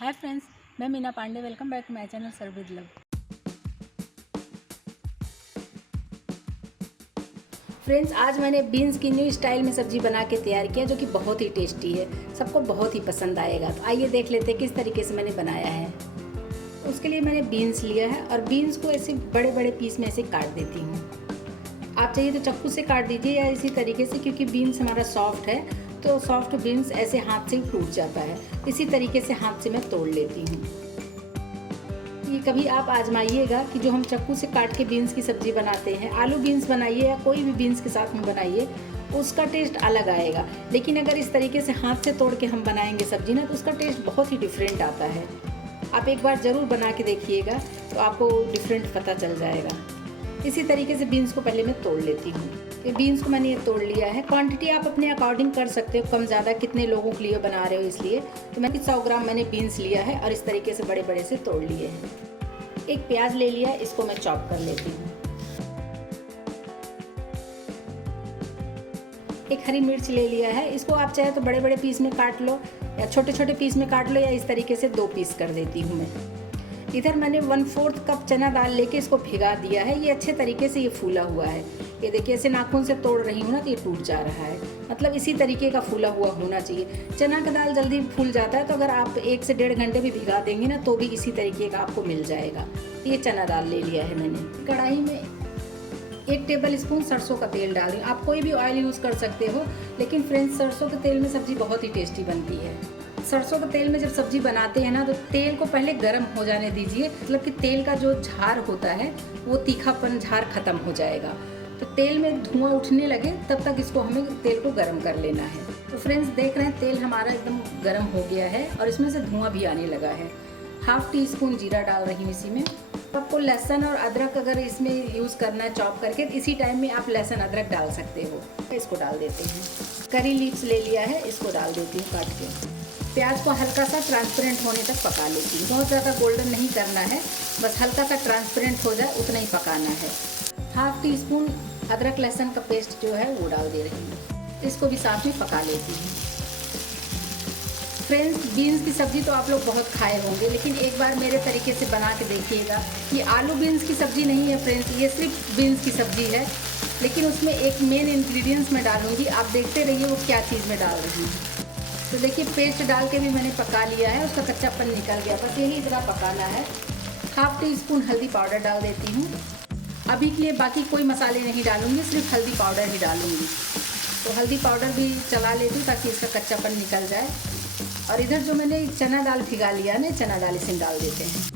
हाय friends, मैं Meena Pandey. Welcome back to my channel serve with love. Friends, आज मैंने beans की न्यू स्टाइल में सब्जी बना के तैयार किया जो कि बहुत ही टेस्टी है। सबको बहुत ही पसंद आएगा। तो आइए देख लेते हैं किस तरीके से मैंने बनाया है। उसके लिए मैंने बीन्स लिया है और बीन्स को ऐसे बड़े बड़े पीस में ऐसे काट देती हूँ। आप चाहिए तो चाकू से काट दीजिए या इसी तरीके से, क्योंकि बीन्स हमारा सॉफ्ट है तो सॉफ्ट बीन्स ऐसे हाथ से टूट जाता है। इसी तरीके से हाथ से मैं तोड़ लेती हूँ। ये कभी आप आजमाइएगा कि जो हम चाकू से काट के बीन्स की सब्ज़ी बनाते हैं, आलू बीन्स बनाइए या कोई भी बीन्स के साथ में बनाइए, उसका टेस्ट अलग आएगा। लेकिन अगर इस तरीके से हाथ से तोड़ के हम बनाएंगे सब्ज़ी ना, तो उसका टेस्ट बहुत ही डिफरेंट आता है। आप एक बार ज़रूर बना के देखिएगा तो आपको डिफरेंट पता चल जाएगा। इसी तरीके से बीन्स को पहले मैं तोड़ लेती हूँ। ये बीन्स को मैंने ये तोड़ लिया है। क्वांटिटी आप अपने अकॉर्डिंग कर सकते हो, कम ज़्यादा, कितने लोगों के लिए बना रहे हो इसलिए। तो मैंने 100 ग्राम मैंने बीन्स लिया है और इस तरीके से बड़े बड़े से तोड़ लिए हैं। एक प्याज ले लिया, इसको मैं चॉप कर लेती हूँ। एक हरी मिर्च ले लिया है, इसको आप चाहे तो बड़े बड़े पीस में काट लो या छोटे छोटे पीस में काट लो, या इस तरीके से 2 पीस कर देती हूँ मैं। इधर मैंने 1/4 कप चना दाल लेके इसको भिगा दिया है। ये अच्छे तरीके से ये फूला हुआ है। ये देखिए, ऐसे नाखून से तोड़ रही हूँ ना तो ये टूट जा रहा है। मतलब इसी तरीके का फूला हुआ होना चाहिए। चना का दाल जल्दी फूल जाता है, तो अगर आप 1 से 1.5 घंटे भी भिगा देंगे ना तो भी इसी तरीके का आपको मिल जाएगा। ये चना दाल ले लिया है मैंने। कढ़ाई में 1 टेबल स्पून सरसों का तेल डाल रही हूँ। आप कोई भी ऑयल यूज़ कर सकते हो, लेकिन फ्रेंड्स सरसों के तेल में सब्ज़ी बहुत ही टेस्टी बनती है। सरसों के तेल में जब सब्जी बनाते हैं ना, तो तेल को पहले गर्म हो जाने दीजिए। मतलब कि तेल का जो झार होता है वो तीखापन झार खत्म हो जाएगा। तो तेल में धुआं उठने लगे तब तक इसको हमें तेल को गर्म कर लेना है। तो फ्रेंड्स देख रहे हैं तेल हमारा एकदम गर्म हो गया है और इसमें से धुआं भी आने लगा है। 1/2 टीस्पून जीरा डाल रही हूँ इसी में। आपको लहसुन और अदरक अगर इसमें यूज़ करना है चॉप करके, इसी टाइम में आप लहसुन अदरक डाल सकते हो। इसको डाल देते हैं। करी लीव्स ले लिया है, इसको डाल देती हूँ काट के। प्याज को हल्का सा ट्रांसपेरेंट होने तक पका लेती हूँ। बहुत ज़्यादा गोल्डन नहीं करना है, बस हल्का सा ट्रांसपेरेंट हो जाए उतना ही पकाना है। 1/2 टीस्पून अदरक लहसुन का पेस्ट जो है वो डाल दे रही हूँ। इसको भी साथ में पका लेती हूँ। फ्रेंड्स, बीन्स की सब्ज़ी तो आप लोग बहुत खाए होंगे, लेकिन एक बार मेरे तरीके से बना के देखिएगा। ये आलू बीन्स की सब्ज़ी नहीं है फ्रेंड्स, ये सिर्फ बीन्स की सब्ज़ी है। लेकिन उसमें एक मेन इंग्रेडिएंट्स मैं डालूँगी, आप देखते रहिए वो क्या चीज़ मैं डाल रही हूँ। तो देखिए, पेस्ट डाल के भी मैंने पका लिया है, उसका कच्चापन निकल गया। बस यही इतना पकाना है। 1/2 टीस्पून हल्दी पाउडर डाल देती हूँ। अभी के लिए बाकी कोई मसाले नहीं डालूँगी, सिर्फ हल्दी पाउडर ही डालूँगी। तो हल्दी पाउडर भी चला लेती हूँ ताकि इसका कच्चापन निकल जाए। और इधर जो मैंने चना दाल भिगा लिया है ना, चना दाल इसमें डाल देते हैं।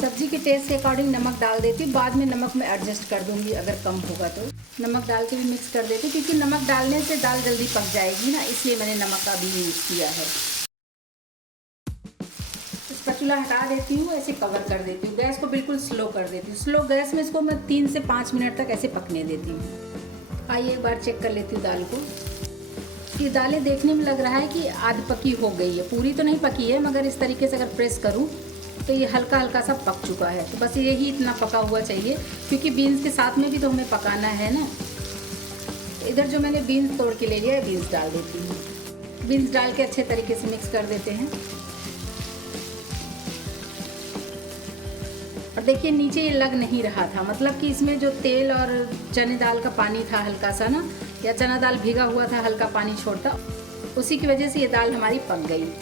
सब्जी के टेस्ट के अकॉर्डिंग नमक डाल देती हूँ। बाद में नमक मैं एडजस्ट कर दूँगी अगर कम होगा तो। नमक डाल के भी मिक्स कर देती हूँ, क्योंकि नमक डालने से दाल जल्दी पक जाएगी ना, इसलिए मैंने नमक का भी यूज़ किया है। स्पैचुला हटा देती हूँ, ऐसे कवर कर देती हूँ। गैस को बिल्कुल स्लो कर देती हूँ। स्लो गैस में इसको मैं 3 से 5 मिनट तक ऐसे पकने देती हूँ। आइए एक बार चेक कर लेती हूँ दाल को। ये दालें देखने में लग रहा है कि आधी पकी हो गई है, पूरी तो नहीं पकी है, मगर इस तरीके से अगर प्रेस करूँ तो ये हल्का हल्का सा पक चुका है। तो बस यही इतना पका हुआ चाहिए, क्योंकि बीन्स के साथ में भी तो हमें पकाना है ना। इधर जो मैंने बीन्स तोड़ के ले लिया है, बीन्स डाल देती हूँ। बीन्स डाल के अच्छे तरीके से मिक्स कर देते हैं। और देखिए, नीचे ये लग नहीं रहा था, मतलब कि इसमें जो तेल और चने दाल का पानी था हल्का सा ना, या चना दाल भीगा हुआ था, हल्का पानी छोड़ता, उसी की वजह से ये दाल हमारी पक गई।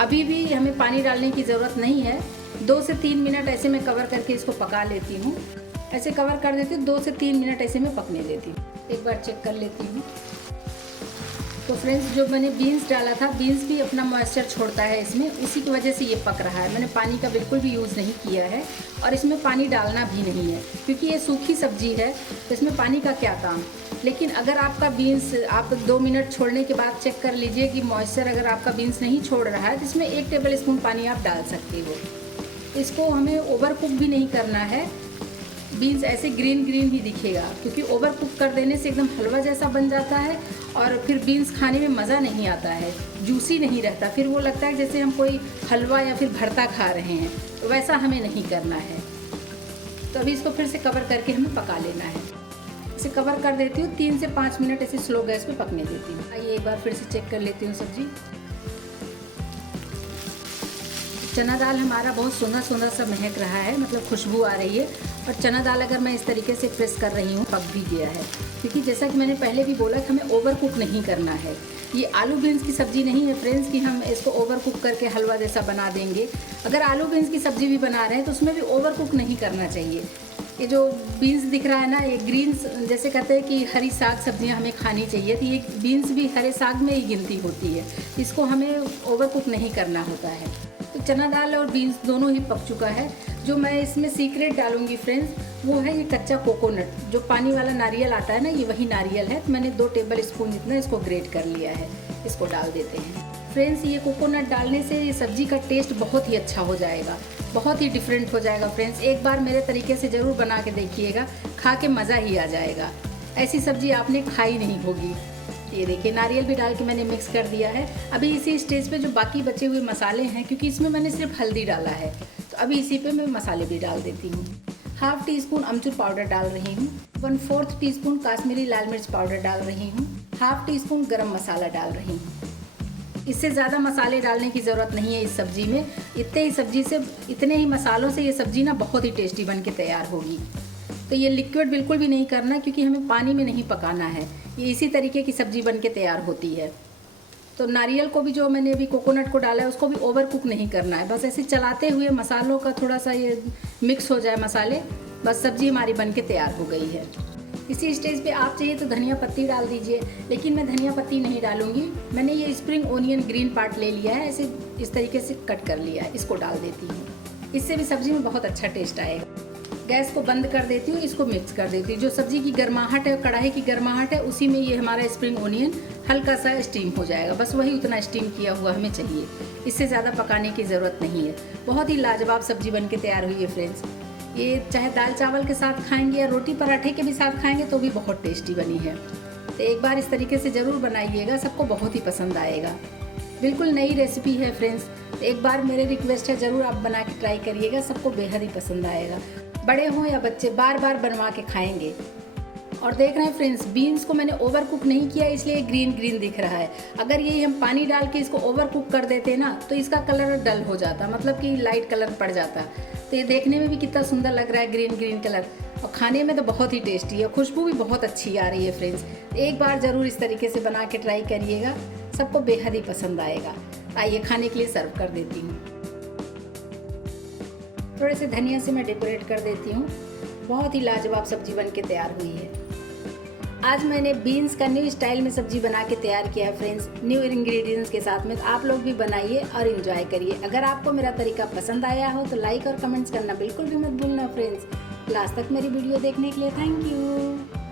अभी भी हमें पानी डालने की ज़रूरत नहीं है। 2 से 3 मिनट ऐसे मैं कवर करके इसको पका लेती हूँ। ऐसे कवर कर देती हूँ, 2 से 3 मिनट ऐसे मैं पकने देती हूँ। एक बार चेक कर लेती हूँ। तो फ्रेंड्स, जो मैंने बीन्स डाला था, बीन्स भी अपना मॉइस्चर छोड़ता है इसमें, उसी की वजह से ये पक रहा है। मैंने पानी का बिल्कुल भी यूज़ नहीं किया है और इसमें पानी डालना भी नहीं है, क्योंकि ये सूखी सब्जी है तो इसमें पानी का क्या काम। लेकिन अगर आपका बीन्स आप 2 मिनट छोड़ने के बाद चेक कर लीजिए कि मॉइस्चर अगर आपका बीन्स नहीं छोड़ रहा है, तो इसमें 1 टेबल स्पून पानी आप डाल सकते हो। इसको हमें ओवर कुक भी नहीं करना है। बीन्स ऐसे ग्रीन ग्रीन ही दिखेगा, क्योंकि ओवर कुक कर देने से एकदम हलवा जैसा बन जाता है और फिर बीन्स खाने में मज़ा नहीं आता है, जूसी नहीं रहता। फिर वो लगता है जैसे हम कोई हलवा या फिर भरता खा रहे हैं, तो वैसा हमें नहीं करना है। तो अभी इसको फिर से कवर करके हमें पका लेना है। इसे कवर कर देती हूँ, 3 से 5 मिनट ऐसे स्लो गैस पे पकने देती हूँ। आइए एक बार फिर से चेक कर लेती हूँ सब्जी। चना दाल हमारा बहुत सुंदर सुंदर सा महक रहा है, मतलब खुशबू आ रही है। और चना दाल अगर मैं इस तरीके से प्रेस कर रही हूँ पक भी गया है, क्योंकि जैसा कि मैंने पहले भी बोला कि हमें ओवर कुक नहीं करना है। ये आलू बीन्स की सब्ज़ी नहीं है फ्रेंड्स कि हम इसको ओवर कुक करके हलवा जैसा बना देंगे। अगर आलू बीन्स की सब्ज़ी भी बना रहे हैं तो उसमें भी ओवर कुक नहीं करना चाहिए। ये जो बीन्स दिख रहा है ना, ये ग्रीन्स, जैसे कहते हैं कि हरी साग सब्जियां हमें खानी चाहिए, तो ये बीन्स भी हरे साग में ही गिनती होती है। इसको हमें ओवर कुक नहीं करना होता है। तो चना दाल और बीन्स दोनों ही पक चुका है। जो मैं इसमें सीक्रेट डालूंगी फ्रेंड्स, वो है ये कच्चा कोकोनट। जो पानी वाला नारियल आता है ना, ये वही नारियल है। तो मैंने 2 टेबल स्पून जितना इसको ग्रेट कर लिया है। इसको डाल देते हैं फ्रेंड्स। ये कोकोनट डालने से ये सब्ज़ी का टेस्ट बहुत ही अच्छा हो जाएगा, बहुत ही डिफरेंट हो जाएगा फ्रेंड्स। एक बार मेरे तरीके से ज़रूर बना के देखिएगा, खा के मज़ा ही आ जाएगा। ऐसी सब्ज़ी आपने खाई नहीं होगी। ये देखिए नारियल भी डाल के मैंने मिक्स कर दिया है। अभी इसी स्टेज पे जो बाकी बचे हुए मसाले हैं, क्योंकि इसमें मैंने सिर्फ हल्दी डाला है, तो अभी इसी पे मैं मसाले भी डाल देती हूँ। 1/2 टीस्पून अमचूर पाउडर डाल रही हूँ, 1/4 टीस्पून काश्मीरी लाल मिर्च पाउडर डाल रही हूँ, 1/2 टीस्पून गरम मसाला डाल रही हूँ। इससे ज़्यादा मसाले डालने की ज़रूरत नहीं है इस सब्ज़ी में। इतने ही मसालों से ये सब्ज़ी ना बहुत ही टेस्टी बन के तैयार होगी। तो ये लिक्विड बिल्कुल भी नहीं करना, क्योंकि हमें पानी में नहीं पकाना है। ये इसी तरीके की सब्ज़ी बन के तैयार होती है। तो नारियल को भी, जो मैंने अभी कोकोनट को डाला है, उसको भी ओवर कुक नहीं करना है। बस ऐसे चलाते हुए मसालों का थोड़ा सा ये मिक्स हो जाए मसाले, बस सब्ज़ी हमारी बन के तैयार हो गई है। इसी स्टेज पे आप चाहिए तो धनिया पत्ती डाल दीजिए, लेकिन मैं धनिया पत्ती नहीं डालूंगी। मैंने ये स्प्रिंग ओनियन ग्रीन पार्ट ले लिया है, ऐसे इस तरीके से कट कर लिया है। इसको डाल देती हूँ, इससे भी सब्ज़ी में बहुत अच्छा टेस्ट आएगा। गैस को बंद कर देती हूँ, इसको मिक्स कर देती हूँ। जो सब्ज़ी की गर्माहट है, कढ़ाई की गर्माहट है, उसी में ये हमारा स्प्रिंग ओनियन हल्का सा स्टीम हो जाएगा। बस वही उतना स्टीम किया हुआ हमें चाहिए, इससे ज़्यादा पकाने की ज़रूरत नहीं है। बहुत ही लाजवाब सब्ज़ी बन के तैयार हुई है फ्रेंड्स। ये चाहे दाल चावल के साथ खाएंगे या रोटी पराठे के भी साथ खाएंगे तो भी बहुत टेस्टी बनी है। तो एक बार इस तरीके से ज़रूर बनाइएगा, सबको बहुत ही पसंद आएगा। बिल्कुल नई रेसिपी है फ्रेंड्स, तो एक बार मेरे रिक्वेस्ट है ज़रूर आप बना के ट्राई करिएगा, सबको बेहद ही पसंद आएगा। बड़े हों या बच्चे बार बार बनवा के खाएंगे। और देख रहे हैं फ्रेंड्स, बीन्स को मैंने ओवर कुक नहीं किया, इसलिए ग्रीन ग्रीन दिख रहा है। अगर ये हम पानी डाल के इसको ओवर कुक कर देते ना, तो इसका कलर डल हो जाता, मतलब कि लाइट कलर पड़ जाता। तो ये देखने में भी कितना सुंदर लग रहा है, ग्रीन ग्रीन कलर, और खाने में तो बहुत ही टेस्टी है। खुशबू भी बहुत अच्छी आ रही है फ्रेंड्स। एक बार ज़रूर इस तरीके से बना के ट्राई करिएगा, सबको बेहद ही पसंद आएगा। आइए खाने के लिए सर्व कर देती हूँ। थोड़े से धनिया से मैं डेकोरेट कर देती हूँ। बहुत ही लाजवाब सब्जी बन के तैयार हुई है। आज मैंने बीन्स का न्यू स्टाइल में सब्जी बना के तैयार किया है फ्रेंड्स, न्यू इंग्रेडिएंट्स के साथ में। तो आप लोग भी बनाइए और एंजॉय करिए। अगर आपको मेरा तरीका पसंद आया हो तो लाइक और कमेंट्स करना बिल्कुल भी मत भूलना फ्रेंड्स। लास्ट तक मेरी वीडियो देखने के लिए थैंक यू।